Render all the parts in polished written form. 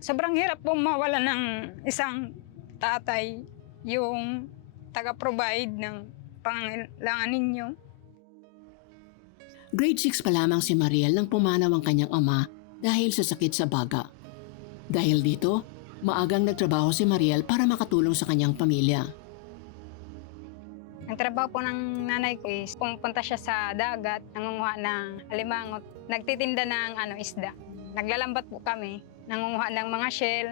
Sobrang hirap po mawala ng isang tatay, yung taga-provide ng pangangailangan ninyo. Grade 6 pa lamang si Mariel nang pumanaw ang kanyang ama dahil sa sakit sa baga. Dahil dito, maagang nagtrabaho si Mariel para makatulong sa kanyang pamilya. Ang trabaho po ng nanay ko is pumunta siya sa dagat, nangunguha ng alimangot, nagtitinda ng isda. Naglalambat po kami, nangunguha ng mga shell,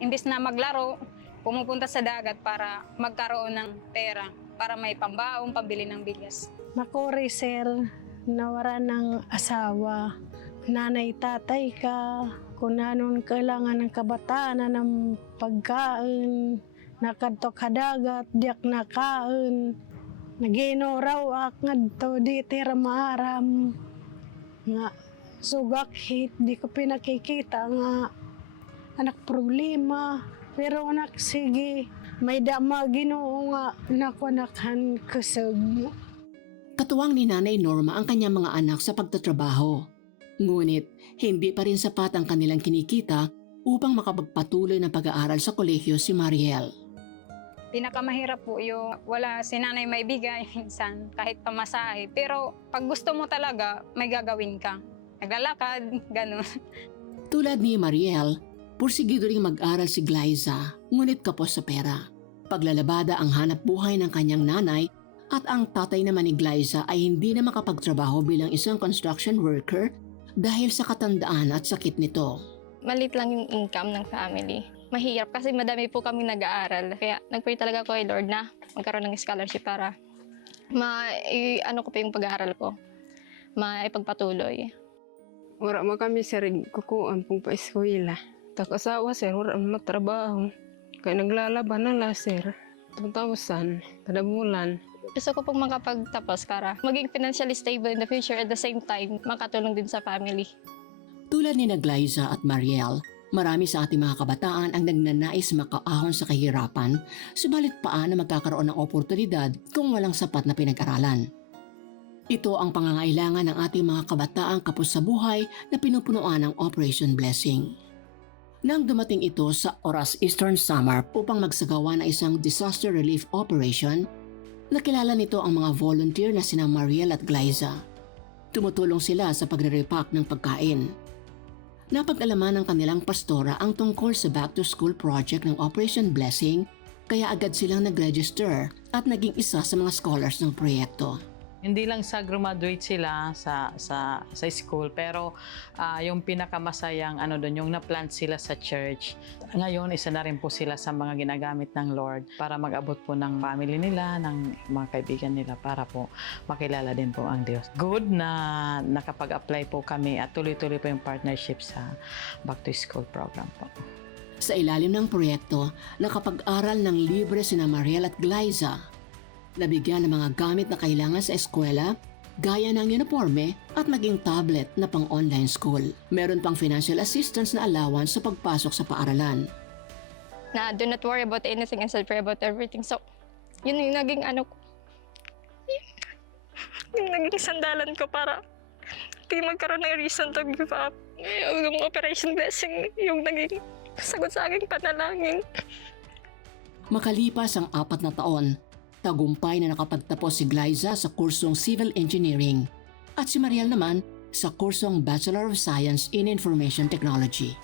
imbis na maglaro, pumupunta sa dagat para magkaroon ng pera, para may pambaong, pambili ng bigas. Makuri, sir, nawara ng asawa. Nanay, tatay ka, kung nanon kailangan ng kabataan ng pagkain, nakadto kadagat, diyak nakain, nagino raw ak ngadto di tira maaram nga sugak hit di ko pinakikita nga anak problema pero anak sige may dama Ginoo nga nakunakhan kusog. Katuwang ni Nanay Norma ang kanyang mga anak sa pagtatrabaho. Ngunit hindi pa rin sapat ang kanilang kinikita upang makapagpatuloy ng pag-aaral sa kolehiyo si Mariel. Pinakamahirap po yung wala si nanay may bigay minsan kahit pamasahe. Pero pag gusto mo talaga, may gagawin ka. Naglalakad, gano'n. Tulad ni Mariel, pursigido ring mag-aral si Glyza, ngunit kapos sa pera. Paglalabada ang hanap buhay ng kanyang nanay at ang tatay naman ni Glyza ay hindi na makapagtrabaho bilang isang construction worker dahil sa katandaan at sakit nito. Maliit lang yung income ng family. Mahirap kasi madami po kami nag-aaral. Kaya nag-pray talaga ko kay Lord na magkaroon ng scholarship para ko pa yung pag-aaral ko. Maipagpatuloy. Wala mo kami sir, kukuan pong pa-eskwela. Tak-asawa sir, wala matrabaho. Kaya naglalaban na la sir. 2,000 kada bulan. Gusto ko pong makapagtapos para maging financially stable in the future at the same time makatulong din sa family. Tulad ni Glyza at Mariel, marami sa ating mga kabataan ang nagnanais makaahon sa kahirapan, subalit paano magkakaroon ng oportunidad kung walang sapat na pinag-aralan. Ito ang pangangailangan ng ating mga kabataang kapos sa buhay na pinupunuan ng Operation Blessing. Nang dumating ito sa Oras Eastern Samar upang magsagawa ng isang disaster relief operation, nakilala nito ang mga volunteer na sina Mariel at Glyza. Tumutulong sila sa pagre-repack ng pagkain. Napag-alaman ng kanilang pastora ang tungkol sa back-to-school project ng Operation Blessing, kaya agad silang nag-register at naging isa sa mga scholars ng proyekto. Hindi lang sa graduate sila sa school, pero yung pinakamasayang doon, yung na-plant sila sa church. Ngayon, isa na rin po sila sa mga ginagamit ng Lord para mag-abot po ng family nila, ng mga kaibigan nila para po makilala din po ang Diyos. Good na nakapag-apply po kami at tuloy-tuloy po yung partnership sa Back to School program po. Sa ilalim ng proyekto, nakapag-aral ng libre sina Mariel at Glyza. Nabigyan ng mga gamit na kailangan sa eskwela, gaya ng uniforme at maging tablet na pang-online school. Meron pang financial assistance na allowance sa pagpasok sa paaralan. Na do not worry about anything and pray about everything. So, yun yung naging ko. Yung naging sandalan ko para di magkaroon ng reason to give up. Yung Operation Blessing, yung naging sagot sa aking panalangin. Makalipas ang 4 na taon, tagumpay na nakapagtapos si Glyza sa kursong Civil Engineering at si Mariel naman sa kursong Bachelor of Science in Information Technology.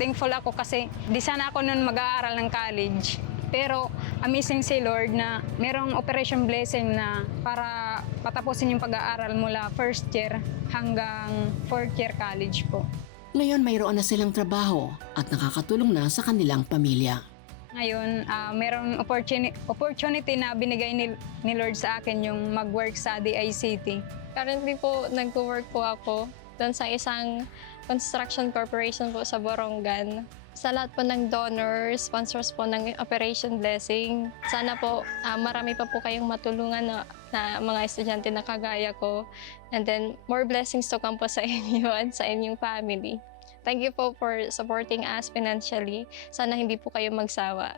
Thankful ako kasi di sana ako noon mag-aaral ng college. Pero amazing si Lord na merong Operation Blessing na para patapusin yung pag-aaral mula first year hanggang 4th year college po. Ngayon mayroon na silang trabaho at nakakatulong na sa kanilang pamilya. Ngayon, merong opportunity na binigay ni Lord sa akin yung mag-work sa DICT. Currently po, nag-work po ako doon sa isang construction corporation po sa Borongan. Sa lahat po ng donors, sponsors po ng Operation Blessing, sana po marami pa po kayong matulungan na mga estudyante na kagaya ko. And then, more blessings to come po sa inyo at sa inyong family. Thank you po for supporting us financially. Sana hindi po kayo magsawa.